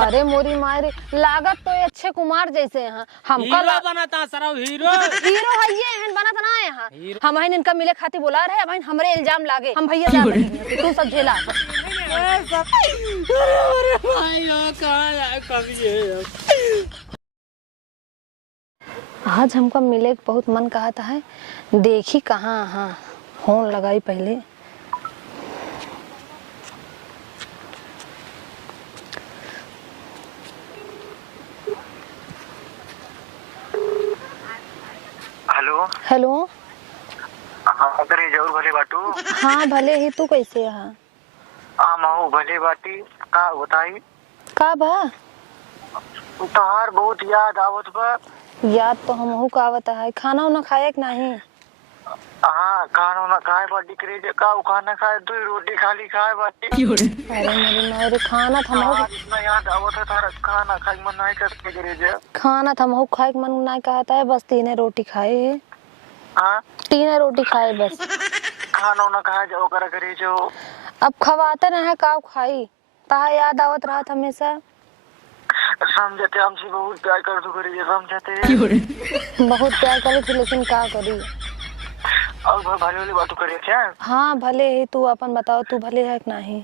अरे मोरी मारी लागत तो अच्छे कुमार जैसे हैं हमका हीरो बनाता सराव हीरो हीरो है ये हैं बनत ना है यहाँ हम हैं इनका मिले खातिर बुला रहे अब हमरे इल्जाम लागे हम भैया जा रहे हैं तू सब झेला अरे भाई कहाँ कभी आज हमको मिले बहुत मन कहा था है देखी कहाँ हाँ फोन लगाई पहले हेलो हेलो अगर ये जरूर भले बाटू हाँ भले ही तू कैसे है माऊ भले बाटी का बताई का बा तोहार बहुत याद आवत बा याद तो हमहू का आवत है खाना उना खाए कि नहीं हाँ खाना ना खाए बाटी करे का खाना खाए दो रोटी खाली खाए बाटी अरे मेरे खाना था हमहू इतना याद आवत है तारा खाना खाए मन नहीं करते करे जे खाना था हमहू खाए के मन नहीं कहता है बस तीन रोटी खाए है हाँ तीन रोटी खाए बस खाना ना खाए जो करा करे जो अब खवाते रहे का खाई ताहा याद आवत रहा हमेशा समझते हमसे बहुत प्यार कर तू करे जे समझते बहुत प्यार करे थे लेकिन का करी और भले वाली बात करे क्या हाँ भले ही तू अपन बताओ तू भले है कि नहीं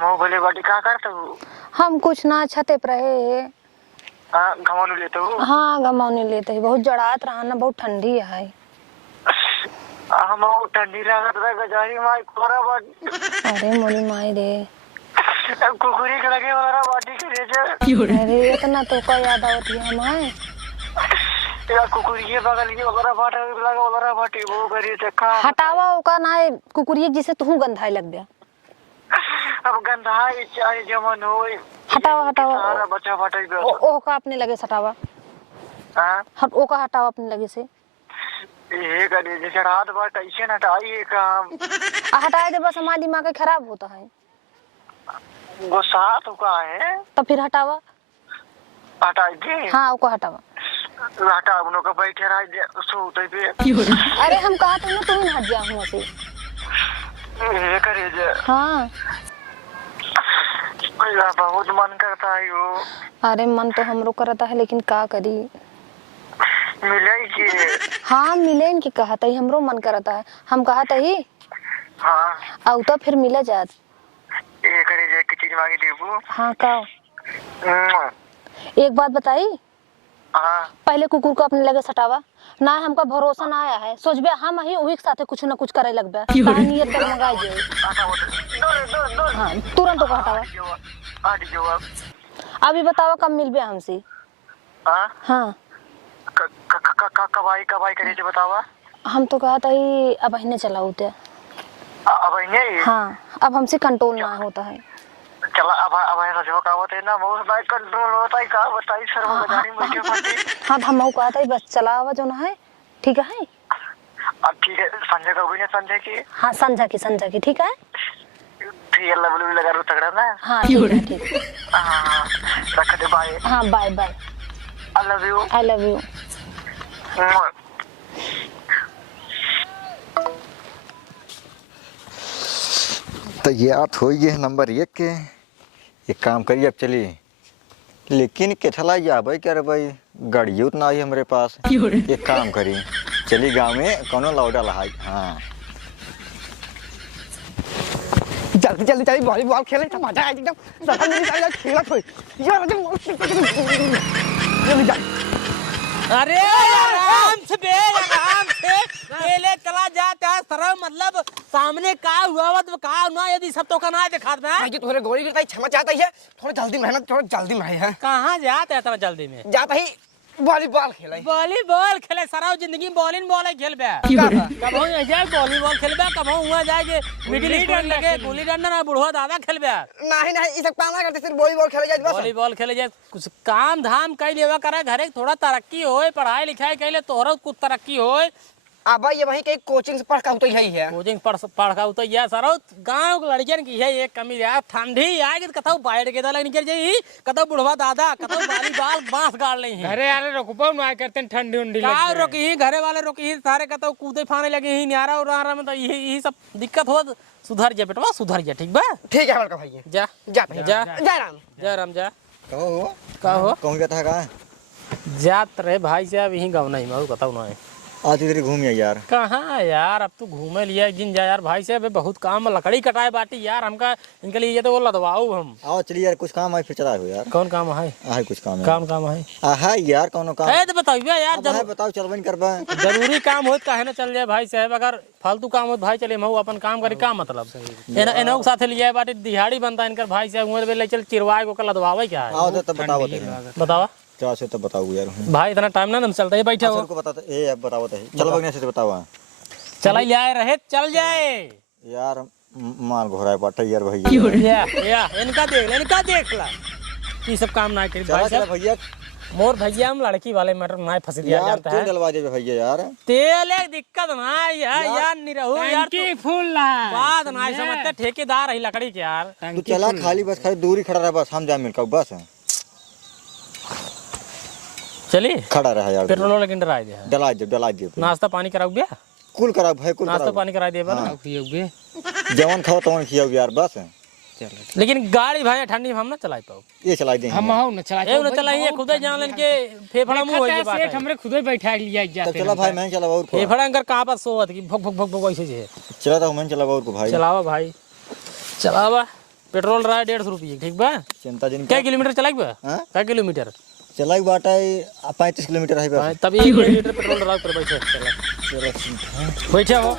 माऊ भले बाटी का करता हूँ हम कुछ ना छते पर रहे घमानू लेते हो हाँ गमाने लेते ही बहुत जड़ात रहा ना बहुत ठंडी है हम ठंडी लागत रहा गजारी माई कोरा बाटी अरे मोली माई रे कुकुरी के लगे वाला बाटी करे जे अरे इतना तो का याद आवत है हमारे यार कुकुरिये बगल के वाला बाटा लगा वाला बाटी वो करे चक्का हटावा ओका ना कुकुरिये जिसे तू गंधाई लग गया अब गंधाई चाहे जमन होई हटावा हटावा सारा बच्चा बाटा ही ओका अपने लगे सटावा हां ओका हटावा अपने लगे से ये करे जैसे रात भर कैसे हटाई काम हटाए दे बस हमारा दिमाग खराब होता है गुस्सा तो का है तो फिर हटावा हटाई दे हाँ ओका हटावा हटा उन लोग बैठे रह दे सोते पे अरे हम कहा था ना तुम हट जा हूं से ये करे जे हाँ मेरा बहुत मन करता है वो अरे मन तो हमरो करता है लेकिन का करी मिले के हाँ मिले इनके कहता ही हमरो मन करता है हम कहता ही हाँ आउ तो फिर मिले जात ये करे जे की चीज मांगी देबू हाँ का एक बात बताई हाँ पहले कुकुर को अपने लगे सटावा ना हमका भरोसा ना आया है सोचबे हम ही वही के साथे कुछ ना कुछ करे लगबे नियत तक मंगाई जे हाँ तुरंत को हटावा आदि जवाब अभी बतावा कब मिलबे हमसे हाँ हाँ कबाई करे जे बतावा हम तो कहा था ही अब अहिने चला होते अब नहीं हाँ अब हमसे कंट्रोल ना होता है चला अब ऐसा जो का होता है ना वो ना कंट्रोल होता है का बताई सर वो गाड़ी में के फटी हाँ हम कहा था बस चला आवा जो ना है ठीक है अब ठीक है संजय का भी नहीं संजय की हाँ संजय की ठीक है फिर अल्लाह बोले लगा रो तगड़ा ना हाँ ठीक है हाँ रख दे बाय हाँ bye bye I love you तो याद हो ये नंबर 1 के एक काम करिए अब चलिए लेकिन केठला जाबे क्या रे भाई गाड़ियों ना आई हमारे पास एक काम करिए चली गांव में कोनो लौटा लहाई हाँ जल्दी जल्दी चली वॉलीबॉल खेले तो मजा आएगा एकदम सफल मेरी साइड खेला कोई यार जल्दी जा अरे आराम से खेले चला जाता है सर मतलब सामने का हुआ तो का ना यदि सब तो करना है दिखा दे भाई थोड़े गोली करता है क्षमा चाहता है थोड़ा जल्दी मेहनत थोड़ा जल्दी में है कहाँ जाता है इतना जल्दी में जाता ही वॉलीबॉल खेले सारा जिंदगी बॉलिंग बॉल खेलबे कब हो जाए वॉलीबॉल खेलबे कब हुआ जाए कि मिडिल स्कूल लगे गुल्ली डंडा ना बुढ़वा दादा खेलबे नहीं ये सब काम ना करते सिर्फ वॉलीबॉल खेले जाए बस वॉलीबॉल खेले जाए कुछ काम धाम कई लेवा करे घरे थोड़ा तरक्की होए पढ़ाई लिखाई कइले तोहरा कुछ तरक्की होए अब ये वहीं के कोचिंग से पढ़ का तो यही है। कोचिंग पढ़ का तो यार सरो गांव के लड़कियन की है एक कमी यार ठंडी आएगी तो कथाऊ बाहर के दला निकल जाई कथाऊ बुढ़वा दादा कथाऊ बाली बाल बांस गाड़ ले घरे यार रोकबो ना करते ठंडी उंडी का रोकी घरे वाले रोकी सारे कथाऊ कूदे फाने लगे ही न्यारा और आरा में तो यही सब दिक्कत हो सुधर जा बेटवा सुधर जा ठीक बा। ठीक है बड़का भैया जा जा भैया जा जा राम जा राम जा कहो का हो कहूँ क्या था का जात रहे भाई से अब यही गाँव नहीं मारू बताऊ ना आज इधर घूमिए यार। कहाँ यार अब तू घूमे लिया एक दिन जा यार भाई से अबे बहुत काम लकड़ी कटाए बाटी यार हमका इनके लिए ये तो वो लदवाऊ हम आओ चलिए यार कुछ काम है फिर चला हो यार। कौन काम है आहे कुछ काम है। काम है है यार कौन काम है तो बताइए यार अब है बताओ चलबन करबा। जरूरी काम होत काहे ना चल जाए भाई साहब अगर फालतू काम होत भाई चले हम अपन काम करी का मतलब एना साथे लिया बाटी दिहाड़ी बनता इनकर भाई साहब उमर ले चल चिरवाए को लदवावे क्या है आओ तो बताओ बतावा क्या से तो बताओ यार। भाई इतना टाइम ना चलता है बैठे हो को बताते ए अब बताओ तो चल बगने से बताओ चला जाए रहे चल जाए यार माल घोड़ा पाटा यार भैया या इनका देख ला ये सब काम ना करी भाई चला साहब भैया मोर भैया हम लड़की वाले मैटर ना फंस दिया यार जानता तू है डलवा दे भैया यार। तेल एक दिक्कत ना है यार नहीं रहू यार की फूल ला बात ना समझते ठेकेदार है लकड़ी के यार तू चला खाली बस खाली दूरी खड़ा रहा बस हम जा मिल का बस चलिए खड़ा रहा यार। पेट्रोल लेकिन डरा दे डला दे नाश्ता पानी कराओ गया कुल करा भाई कुल नाश्ता करा पानी करा दे जवन खाओ तवन खियाओ यार बस। लेकिन गाड़ी भाई ठंडी में हम ना चला पाओ ये चला देंगे हम हो न चला ए ना चलाइए खुद जान लेन के फेफड़ा मुंह हो बात सेठ हमरे खुदे बैठा लिया तब जाते चला भाई मैं चला और को फेफड़ा अंकर कहां पर सोवत की भग भग भग भग ऐसे जे चला तो मैं चला और को भाई चलावा भाई चलावा पेट्रोल रहा 150 रुपये ठीक बा चिंता जिन क्या किलोमीटर चलाइब हां क्या किलोमीटर चलाई बाटा 35 किलोमीटर है बस। तब 1 लीटर पेट्रोल डला कर बैठे चला बैठे हो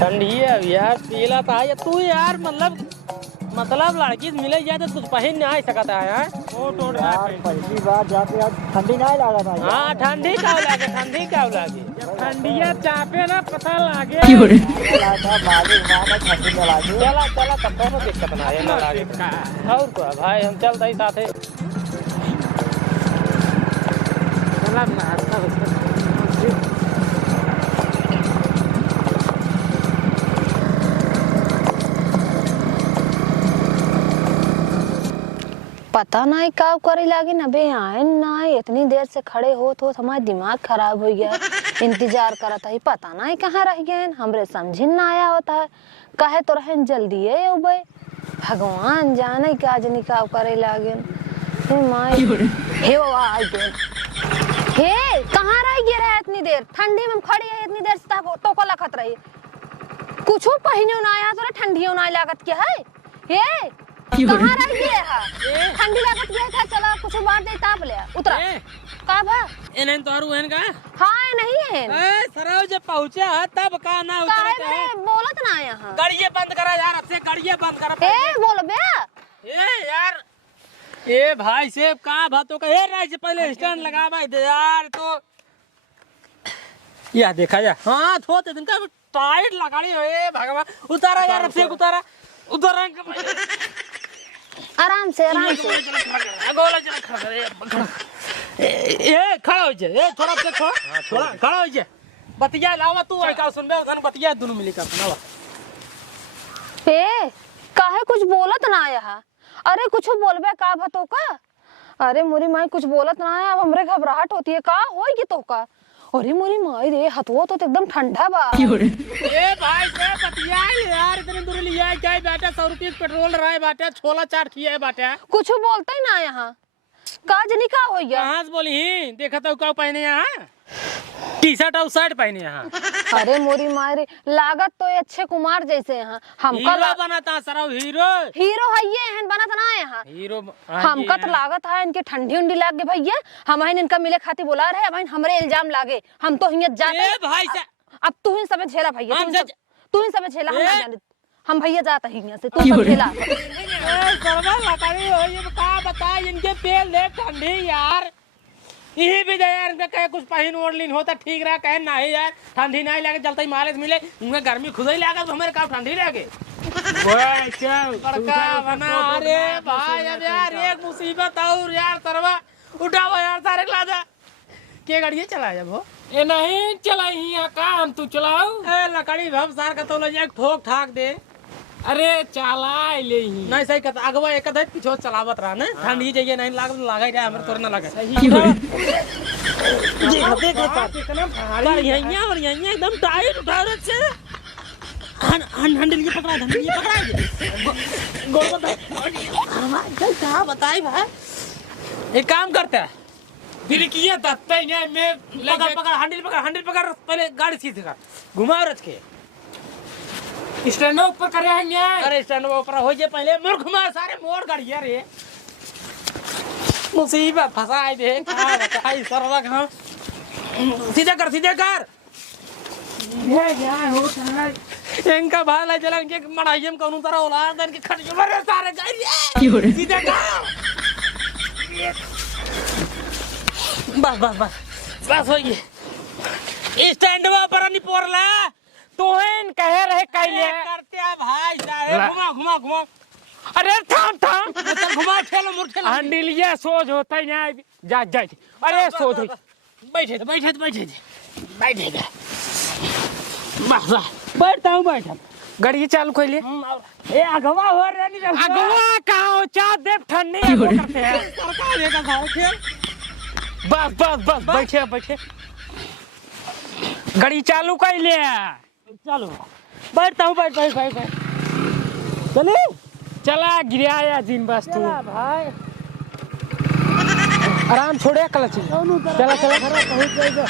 ठंडी है यार पीला था या तू यार मतलब लड़की मिले जाए तो कुछ पहन नहीं आ सकता है यार पहली बार जाके आज ठंडी नहीं लगा था हाँ ठंडी क्या लागे ठंडिया चापे ना पता लागे चला तब दोनों दिक्कत ना है ना लागे और क्या भाई हम चलते ही साथे चला नाश्ता पता नहीं का करे लागे न बे आए ना इतनी देर से खड़े हो तो हमारा दिमाग खराब हो गया इंतजार करत है पता नहीं कहाँ रह गए हमरे समझ न आया होता है कहे तो रहन जल्दी है उबे भगवान जाने का जनी का करे लागे हे माई हे वो आ गए हे कहाँ रह गए रहे इतनी देर ठंडी में खड़ी है इतनी देर से तो को लखत रही कुछ पहने ना आया तो ठंडियों ना लागत क्या है हे कहाँ रह गए है ठंडी लागत गया था चला कुछ बार दे ताप ले उतरा का बा एनन तोरू एन का हां नहीं है ए सराव जब पहुंचे तब का ना उतरते काहे हैं बोलत ना यहां गाड़ियां बंद करा यार अब से गाड़ियां बंद करा ए बोल बे ए यार ए भाई से का बातों का ए राज पहले स्टैंड लगावा दे यार तो या देखा जा हां थोते दिन का टाइट लगाड़ी हो ए भगवान उतारा यार अब से उतारा उधर आराम से गोला जरा खड़ा ए खड़ा हो जा ए थोड़ा से थोड़ा खड़ा हो जा बतिया लावा तू आई का सुनबे उधर बतिया दोनों मिली का सुनावा ए काहे कुछ बोलत ना आया अरे कुछ बोलबे का भतो का अरे मोरी माई कुछ बोलत ना आया अब हमरे घबराहट होती है का होई तो का अरे मोरी माई रे हथवा तो एकदम ठंडा बा ए भाई से बतिया यार इतने दूर लिया क्या बेटा 100 रुपये पेट्रोल रहा है बाटे छोला चाट किया है बाटे कुछ बोलते ही ना यहाँ का जनी का हो गया कहाँ से बोली देखा तो क्या पहने यहाँ टी शर्ट और शर्ट पहने यहाँ अरे मोरी मारे लागत तो अच्छे कुमार जैसे यहाँ हमका हीरो बनाता सराव हीरो हीरो है ये हन बनत ना यहाँ हीरो हमका तो लागत है इनके ठंडी उंडी लाग गए भैया हम इनका मिले खाती बुला रहे अब हमरे इल्जाम लागे हम तो हियत जाते भाई से अब तू ही सब झेला भैया तू ही सब झेला हम ना जाने हम भैया जाता ही यहाँ से तू सब झेला सरवा लकड़ी हो ये का बता इनके पेल देख ठंडी यार यही भी यार इनका कहे कुछ पहन ओढ़ लीन होता ठीक रहा कहे नहीं यार ठंडी नहीं लगे चलता ही मालिश मिले उनका गर्मी खुद ही लगा तो हमारे काम ठंडी लगे ओए चल बड़का बना। अरे भाई अब यार एक मुसीबत और यार सरवा उठाओ यार सारे लाजा के गाड़ी चला जब हो ए नहीं चलाई यहाँ काम तू चलाओ। ए लकड़ी भव सार का तो ले ठोक ठाक दे। अरे चला ले ही नहीं सही कहता अगवा एक धैत पीछे चलावत रहा ना ठंडी जाइए नहीं लागा ही रहा हमरे तोर ना लगे देख कितना भारी बढ़िया और यहीं एकदम टाइट उठा रहे से हंडल ये पकड़ा गोल बता क्या बताई भाई एक काम करते हैं फिर किया तत्ते नहीं मैं पकड़ हंडल पकड़ पहले गाड़ी सीधे कर घुमा रच के स्टैंड ऊपर करे हैं अरे स्टैंड ऊपर हो जाए पहले मोर घुमा सारे मोर गाड़ी रे मुसीबत फंसाई दे क्या बताई सरवा कहां सीधे कर ये क्या होता है इनका भाला चला इनके मड़ाइयम कौन तरह औलाद इनके खट मरे सारे गाड़ी सीधे कर बस हो गई स्टैंड ऊपर नहीं पोरला तोहन कहे रहे कैले करते हैं भाई साहब घुमा अरे थाम चल घुमा ठेलो मुर ठेलो हंडिलिया सोच होता है यहाँ जा अरे सोच बैठे बैठेगा बैठता हूँ गाड़ी चालू कर ले ए अगवा हो रहा नहीं अगवा कहाँ चा देव ठंडी करते हैं सरकार का सारा खेल बस बैठे गाड़ी चालू कर ले चलो बैठता हूँ बैठ चले चला गिराया जिन बस तू भाई आराम छोड़े क्लच चला पहुँच जाएगा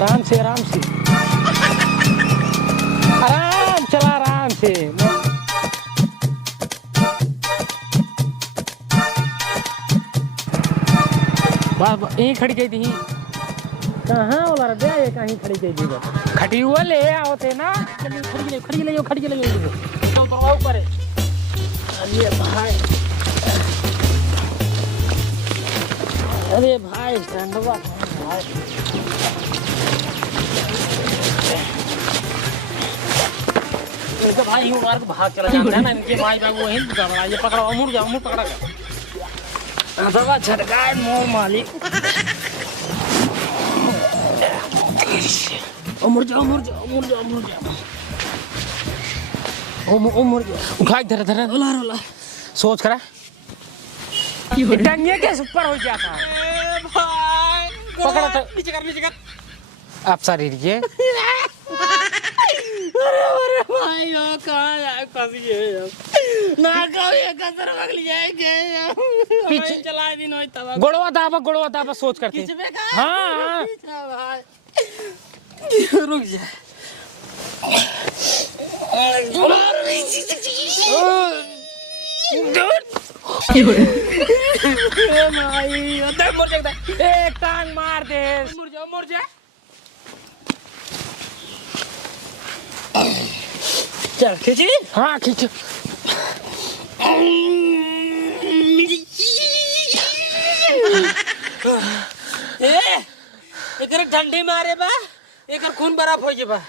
आराम से चला आराम से बस यहीं खड़ी गई थी कहाँ वाला रे ये कहीं खड़ी गई थी खटी हुआ ले आओ थे ना खड़ी ले तो ऊपर है अरे भाई स्टैंडवा भाई ये तो भाई मार के भाग चला जाता है ना इनके माई बाबू वहीं पकड़ा ये पकड़ा अमूर पकड़ा कर दवा झटका मोर मालिक उमर जा उठा धर रोला सोच करा टंगे के ऊपर हो गया था भाई पकड़ा था नीचे कर आप सारी ये अरे भाई यो कहाँ जाए फंस गए ना कहो ये कसर पकड़ जाएंगे पीछे चला दिन होई तब गोड़वा दाबा सोच करते पीछे में का हाँ भाई रुक जा एक टांग मार दे मुड़ जा चल खींची हाँ खींचो एक ठंडी मारे बा एक खून बर्फ हो बा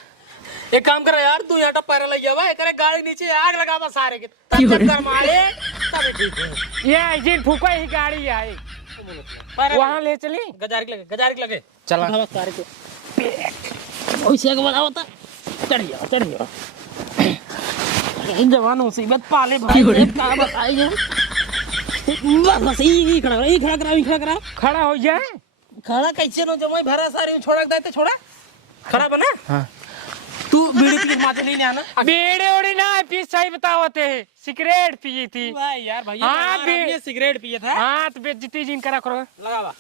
एक काम कर यार तू यहाँ पैर लग जावा एक गाड़ी नीचे आग लगावा सारे के तब चक्कर मारे तब ठीक है ये जिन फूको ही गाड़ी आई वहाँ ले चली गजारी लगे चला सारे के ओइसे के बताओ त चढ़ जाओ जवान मुसीबत पाले भाई का बताइए बस यही खड़ा करा खड़ा हो जाए खड़ा कैसे नो जमाई भरा सारी छोड़ा दे तो छोड़ा खड़ा बना हाँ तू बीड़ी पी माथे नहीं आना बीड़ी उड़ी ना पी सही बतावते है सिगरेट पी थी भाई यार भैया हाँ, ये सिगरेट पिए था हाँ तो बेइज्जती जिन करा करो लगावा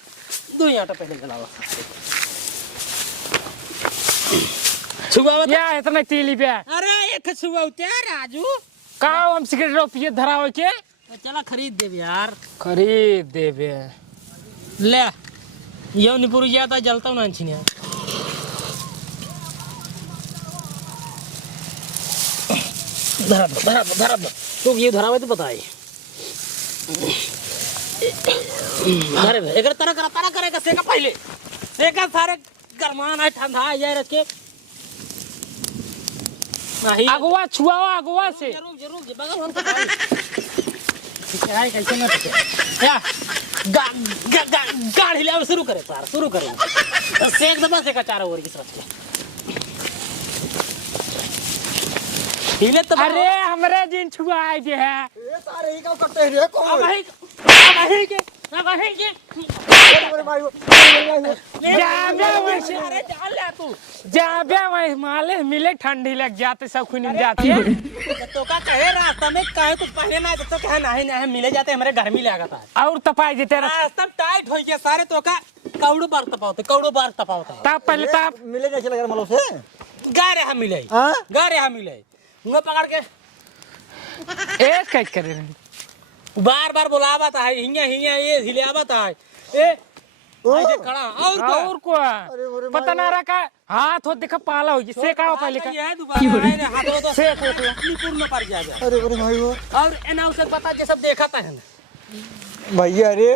दो आटा पहले जलावा छुआ या इतना तीली पे अरे एक छुआ उतार राजू का हम सिगरेट पिए धरा हो के चला खरीद दे यार खरीद देवे ले यो निपुर जाता जलता ना छिने धरा तो ये धरावे तो पता है अरे एक तरह करेगा सेका पहले सेका सारे गरमान है ठंडा आ जाए रखे नहीं अगवा छुआओ अगवा से। जरूर जरूर बगल हम सिखाई कैसे ना या गाड़ी हिलाओ शुरू करे सार शुरू करे से एक दफा से का चारों ओर की तरफ से हिले तो अरे हमरे जिन छुआए जे है ए सारे ही का करते रे कौन अब है के अरे भाई जाबे वैसे अरे जान ले तू जाबे वैसे माले मिले ठंडी लग जाते सब खुनिन जाती है। तो का कहे रास्ता में कहे कुछ पहले ना तो कहे नहीं मिले जाते हमारे गर्मी लगता है और तपाई जे तेरा रास्ता टाइट हो गया सारे तो का कौड़ो बार तपावते तब पहले तब मिले नहीं चला मतलब से गारे हम मिले हां गारे हम मिले उंगा पकड़ के एक कट करे बार बुलावत है हिया ये हिलावत है ए ऐसे खड़ा और को पता ना रहा हाथ हो देखा पाला हो से का पहले का ये दोबारा है हाथों तो से कोकला पूर्ण पर जाएगा अरे भाई वो और एना उसे पता जे सब देखा था भैया अरे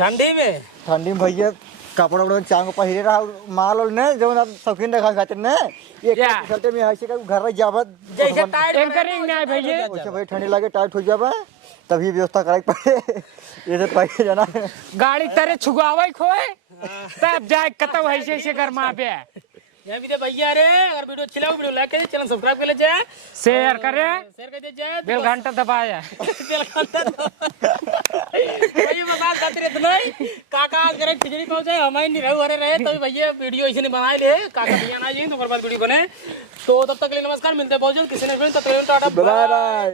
ठंडी में ठंडी में भैया कपड़ा वपड़ा चांग पहिरे रहा माल और ने जब आप शौकीन रखा खातिर ने ये क्या? चलते में ऐसे का घर में जावत जैसे टाइट एंकरिंग नहीं भैया वैसे भाई ठंडी लगे टाइट हो जाबे तभी व्यवस्था करे पड़े ये से पहिले जाना गाड़ी तेरे छुगावे खोए तब जाए कतौ ऐसे ऐसे गरमा पे ये भी भैया रे अगर वीडियो अच्छा लगे वीडियो लाइक करिए चैनल सब्सक्राइब कर लीजिए शेयर करे शेयर कर दीजिए बेल घंटा दबाया बेल घंटा भैया बता करते रहते नहीं काका करे खिचड़ी पहुंचे हमारे नहीं रहे तो भैया वीडियो ऐसे नहीं बनाए ले काका भैया ना जी तो बाद वीडियो बने तो तब तक के लिए नमस्कार मिलते हैं बहुत जल्द किसी ने तब तक टाटा बाय बाय।